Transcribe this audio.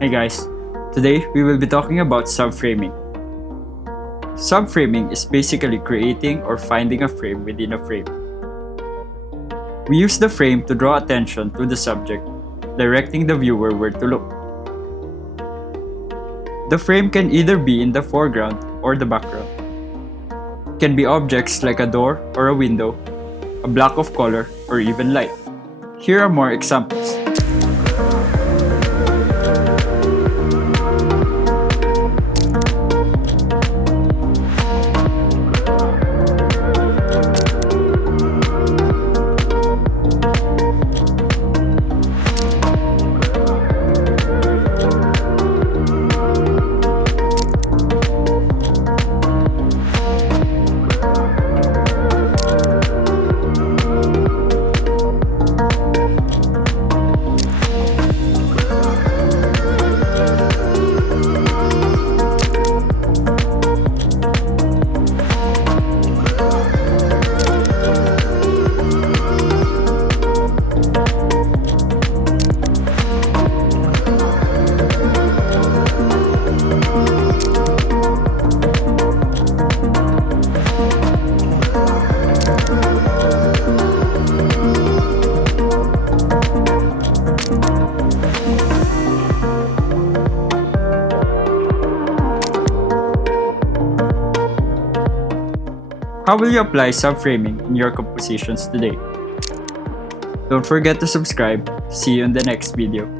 Hey guys, today we will be talking about subframing. Subframing is basically creating or finding a frame within a frame. We use the frame to draw attention to the subject, directing the viewer where to look. The frame can either be in the foreground or the background. It can be objects like a door or a window, a block of color, or even light. Here are more examples. How will you apply subframing in your compositions today? Don't forget to subscribe. See you in the next video.